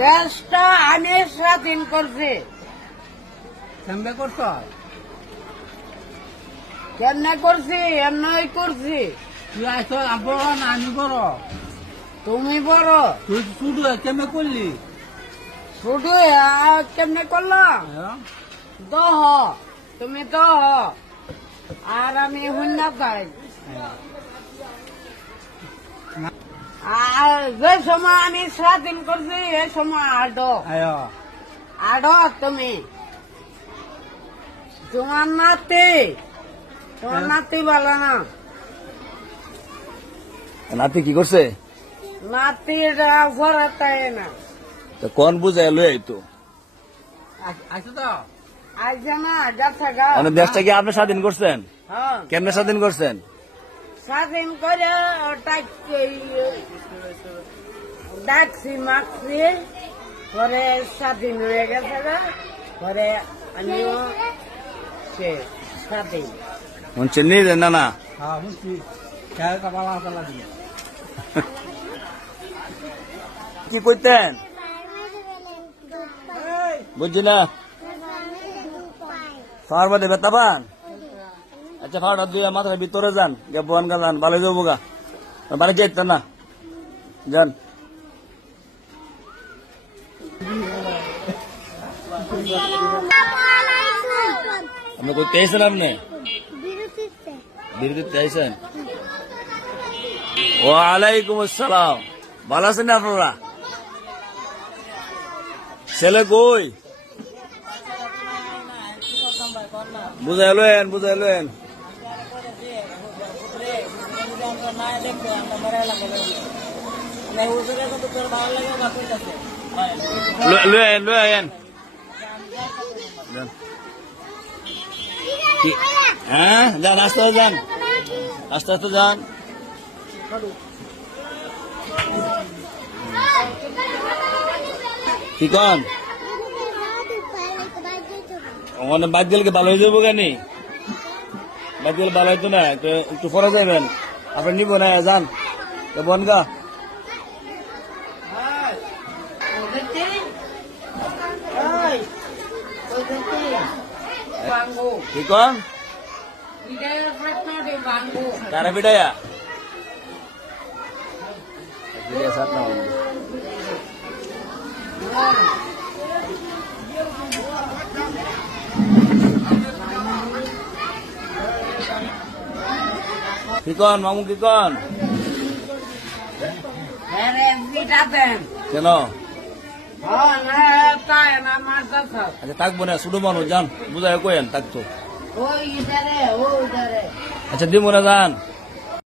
দেশটা আমি স্বাধীন করছি। কেমনে করছ? কেমনে করছি? এমনই করছি। তুই আইস বড় না আমি বড়? তুমি বড়। তুই শুধু কেমনে করলি? শুধু কেমনে করলাম? দহ তুমি দহ আর আমি শূন্য পাই। আর যে সময় আমি স্বাধীন করছি এ সময় আড তুমি তোমার নাতি বলো না। নাতি কি করছে? নাতি ভরাতাই না তো কোন বুঝাই লই আইতো? আইসো তো আইসে না যাচ্ছে গা। মানে দেশটা কি আপনি স্বাধীন করছেন? হ্যাঁ কেমনে স্বাধীন করছেন? স্বাধীন করে ডাকছি মাখছি পরে স্বাধীন হয়ে গেছে গা। পরে আমিও সে স্বাধীন শুনছেন নি না? না হ্যাঁ বুঝছি। খেয়ালটা পালা পালা দিয়ে কি কইতেন বুঝছি না। ফার বাদে বেতা পান? আচ্ছা ফাটা দুই মাথার ভিতরে যান বন গা যান ভালো যাবো গা বাড়ি যেত না যান। আপনি করতে আইসেন? আপনি বিরতিতে আইসেন? ওয়ালাইকুম আসসালাম। ভালো আছেন আপনারা? ছেলে কই? বুঝাইলেন বুঝাইলেন। হ্যাঁ যান আস্তে আস্তে যান, আস্তে আস্তে যান। কি কন ওখানে বাদ দিলে ভালো হয়ে যাবো কেন? বাদ দিলে ভালো হইতো না, একটু পরে যাবেন। আপনি নিব না যান বনগা। কি কন কারা পিটাইয়া? কি কন মামু কি কন? কেন? আচ্ছা থাকবো না শুধু মানুষ যান বুঝাই কেন থাকতো। আচ্ছা দিব না যান।